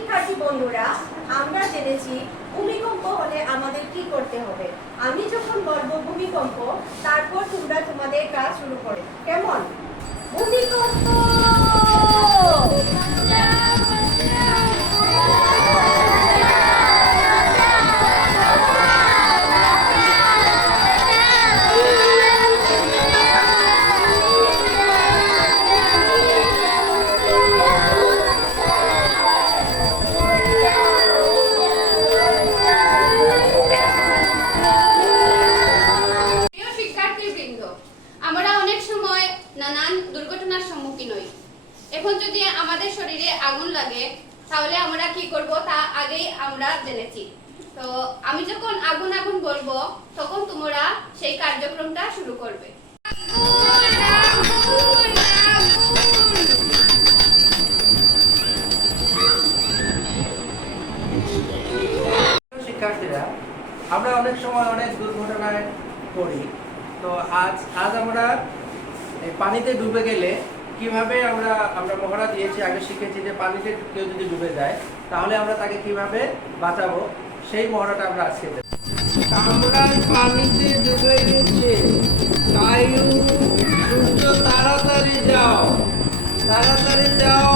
শিক্ষার্থী বন্ধুরা, আমরা জেনেছি ভূমিকম্প হলে আমাদের কি করতে হবে। আমি যখন বলবো ভূমিকম্প, তারপর তোমরা তোমাদের কাজ শুরু করো। কেমন? ভূমিকম্প। নানান দুর্ঘটনার সম্মুখীন হই। এখন যদি আমাদের শরীরে আগুন লাগে তাহলে আমরা কি করব তা আগেই আমরা জেনেছি। তো আমি যখন আগুন আগুন বলবো তখন তোমরা সেই কার্যক্রমটা শুরু করবে। শিক্ষার্থীরা, আমরা অনেক সময় অনেক দুর্ঘটনায় পড়ি। তো আজ আমরা পানিতে ডুবে গেলে কিভাবে আমরা মহড়া দিয়েছি, আগে শিখেছি যে পানিতে কেউ যদি ডুবে যায় তাহলে আমরা তাকে কিভাবে বাঁচাবো, সেই মহড়াটা আমরা আজকে দেব। আমরা পানিতে ডুবে গেছে, তাই দ্রুত তাড়াতাড়ি যাও, তাড়াতাড়ি যাও,